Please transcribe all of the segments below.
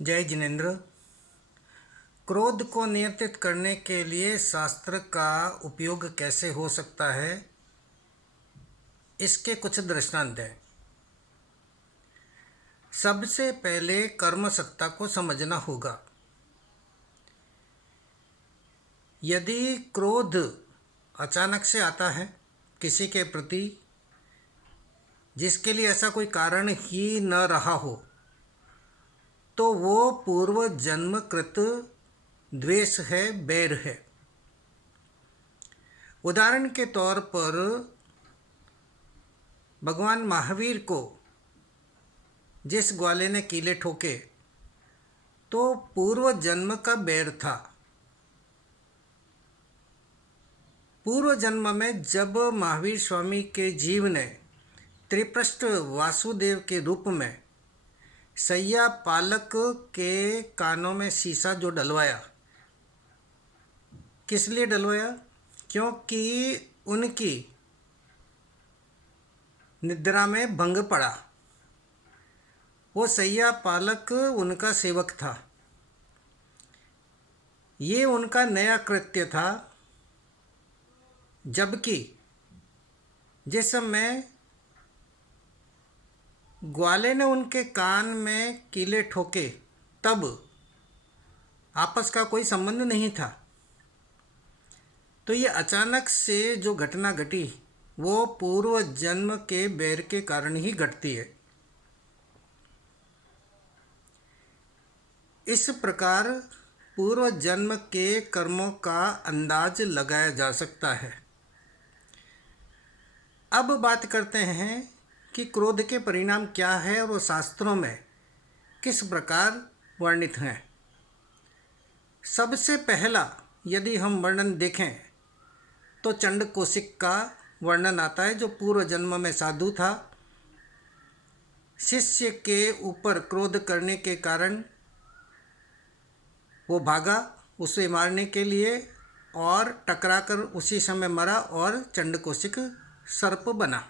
जय जिनेन्द्र। क्रोध को नियंत्रित करने के लिए शास्त्र का उपयोग कैसे हो सकता है, इसके कुछ दृष्टांत हैं। सबसे पहले कर्म सत्ता को समझना होगा। यदि क्रोध अचानक से आता है किसी के प्रति, जिसके लिए ऐसा कोई कारण ही न रहा हो, तो वो पूर्व जन्मकृत द्वेष है, बैर है। उदाहरण के तौर पर भगवान महावीर को जिस ग्वाले ने कीले ठोके, तो पूर्व जन्म का बैर था। पूर्व जन्म में जब महावीर स्वामी के जीव ने त्रिपृष्ठ वासुदेव के रूप में सैया पालक के कानों में शीशा जो डलवाया, किस लिए डलवाया? क्योंकि उनकी निद्रा में भंग पड़ा। वो सैया पालक उनका सेवक था। ये उनका नया कृत्य था। जबकि जिस समय ग्वाले ने उनके कान में कीले ठोके, तब आपस का कोई संबंध नहीं था। तो ये अचानक से जो घटना घटी, वो पूर्व जन्म के बैर के कारण ही घटती है। इस प्रकार पूर्व जन्म के कर्मों का अंदाज लगाया जा सकता है। अब बात करते हैं कि क्रोध के परिणाम क्या है और वो शास्त्रों में किस प्रकार वर्णित हैं। सबसे पहला यदि हम वर्णन देखें तो चंड कौशिक का वर्णन आता है, जो पूर्व जन्म में साधु था। शिष्य के ऊपर क्रोध करने के कारण वो भागा उसे मारने के लिए, और टकराकर उसी समय मरा और चंड कौशिक सर्प बना।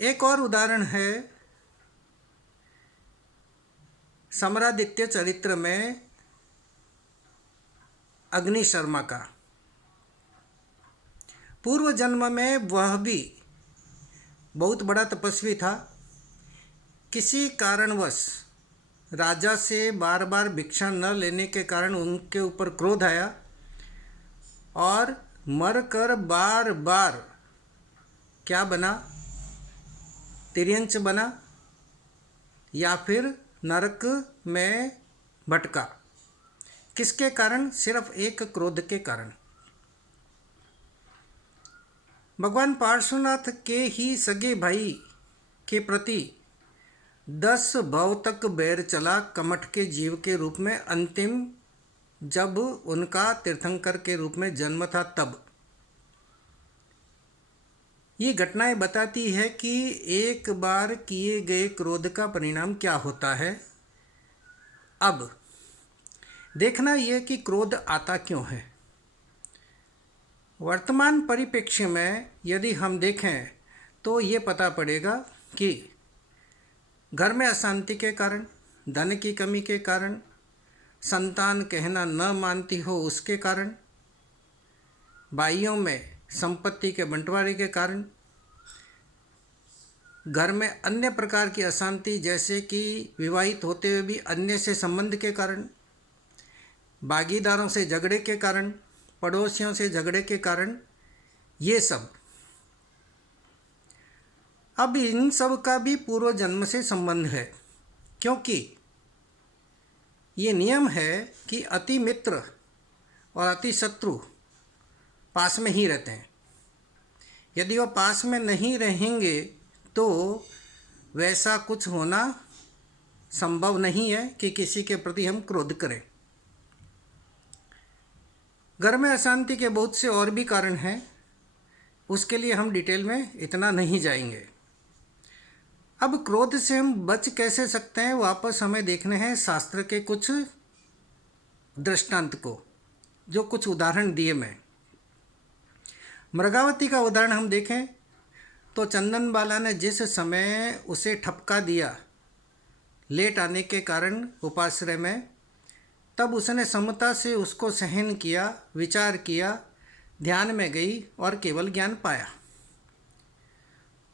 एक और उदाहरण है समरादित्य चरित्र में अग्नि शर्मा का। पूर्व जन्म में वह भी बहुत बड़ा तपस्वी था। किसी कारणवश राजा से बार बार भिक्षा न लेने के कारण उनके ऊपर क्रोध आया और मरकर बार बार क्या बना? तिर्यंच बना या फिर नरक में भटका। किसके कारण? सिर्फ एक क्रोध के कारण। भगवान पार्श्वनाथ के ही सगे भाई के प्रति 10 भव तक बैर चला, कमठ के जीव के रूप में। अंतिम जब उनका तीर्थंकर के रूप में जन्म था, तब ये घटनाएं बताती है कि एक बार किए गए क्रोध का परिणाम क्या होता है। अब देखना यह कि क्रोध आता क्यों है। वर्तमान परिप्रेक्ष्य में यदि हम देखें तो ये पता पड़ेगा कि घर में अशांति के कारण, धन की कमी के कारण, संतान कहना न मानती हो उसके कारण, भाइयों में संपत्ति के बंटवारे के कारण, घर में अन्य प्रकार की अशांति जैसे कि विवाहित होते हुए भी अन्य से संबंध के कारण, भागीदारों से झगड़े के कारण, पड़ोसियों से झगड़े के कारण, ये सब। अब इन सब का भी पूर्व जन्म से संबंध है, क्योंकि ये नियम है कि अति मित्र और अति शत्रु पास में ही रहते हैं। यदि वो पास में नहीं रहेंगे तो वैसा कुछ होना संभव नहीं है कि किसी के प्रति हम क्रोध करें। घर में अशांति के बहुत से और भी कारण हैं, उसके लिए हम डिटेल में इतना नहीं जाएंगे। अब क्रोध से हम बच कैसे सकते हैं, वापस हमें देखने हैं शास्त्र के कुछ दृष्टांत को, जो कुछ उदाहरण दिए मैं। मृगावती का उदाहरण हम देखें तो चंदन बाला ने जिस समय उसे ठपका दिया, लेट आने के कारण उपाश्रय में, तब उसने समता से उसको सहन किया, विचार किया, ध्यान में गई और केवल ज्ञान पाया।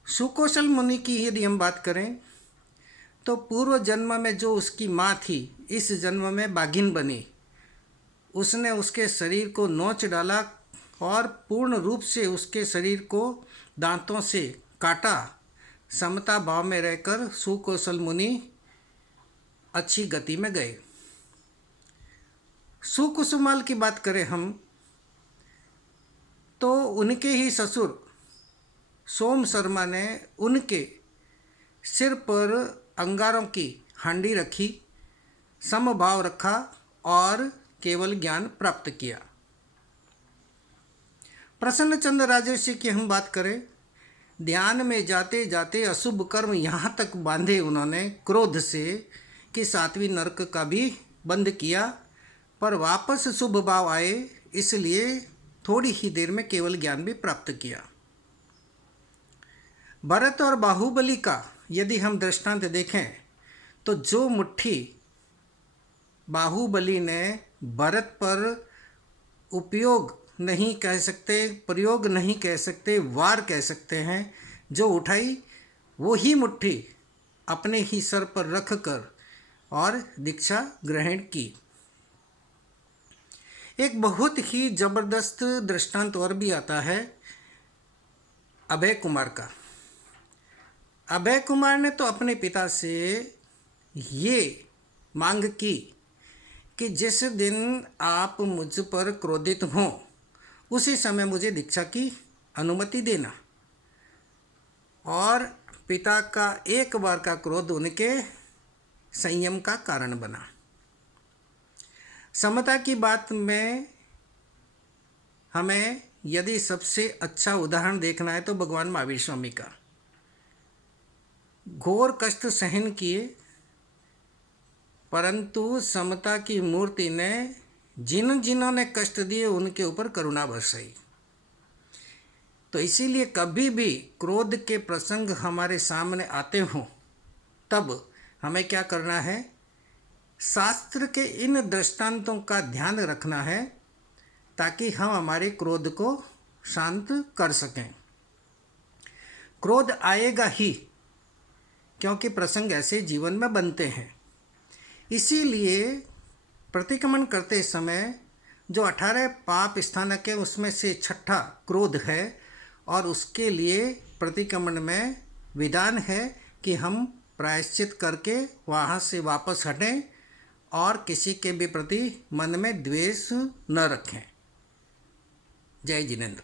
सुकौशल मुनि की यदि हम बात करें तो पूर्व जन्म में जो उसकी माँ थी, इस जन्म में बाघिन बनी। उसने उसके शरीर को नोच डाला और पूर्ण रूप से उसके शरीर को दांतों से काटा। समता भाव में रहकर सुकौशल मुनि अच्छी गति में गए। सुकुसुमाल की बात करें हम तो उनके ही ससुर सोम शर्मा ने उनके सिर पर अंगारों की हांडी रखी, समभाव रखा और केवल ज्ञान प्राप्त किया। प्रसन्नचंद्र राजर्षि की हम बात करें, ध्यान में जाते जाते अशुभ कर्म यहाँ तक बांधे उन्होंने क्रोध से कि 7वीं नरक का भी बंद किया, पर वापस शुभ भाव आए, इसलिए थोड़ी ही देर में केवल ज्ञान भी प्राप्त किया। भरत और बाहुबली का यदि हम दृष्टांत देखें तो जो मुट्ठी बाहुबली ने भरत पर उपयोग नहीं कह सकते, प्रयोग नहीं कह सकते, वार कह सकते हैं, जो उठाई वही मुट्ठी अपने ही सर पर रख कर और दीक्षा ग्रहण की। एक बहुत ही जबरदस्त दृष्टांत और भी आता है अभय कुमार का। अभय कुमार ने तो अपने पिता से ये मांग की कि जिस दिन आप मुझ पर क्रोधित हों उसी समय मुझे दीक्षा की अनुमति देना। और पिता का एक बार का क्रोध उनके संयम का कारण बना। समता की बात में हमें यदि सबसे अच्छा उदाहरण देखना है तो भगवान महावीर स्वामी का। घोर कष्ट सहन किए, परंतु समता की मूर्ति ने जिन्होंने कष्ट दिए उनके ऊपर करुणा बरसाई। तो इसीलिए कभी भी क्रोध के प्रसंग हमारे सामने आते हों तब हमें क्या करना है, शास्त्र के इन दृष्टांतों का ध्यान रखना है ताकि हम हमारे क्रोध को शांत कर सकें। क्रोध आएगा ही, क्योंकि प्रसंग ऐसे जीवन में बनते हैं। इसीलिए प्रतिक्रमण करते समय जो 18 पाप स्थानक है उसमें से 6ठा क्रोध है, और उसके लिए प्रतिक्रमण में विधान है कि हम प्रायश्चित करके वहाँ से वापस हटें और किसी के भी प्रति मन में द्वेष न रखें। जय जिनेंद्र।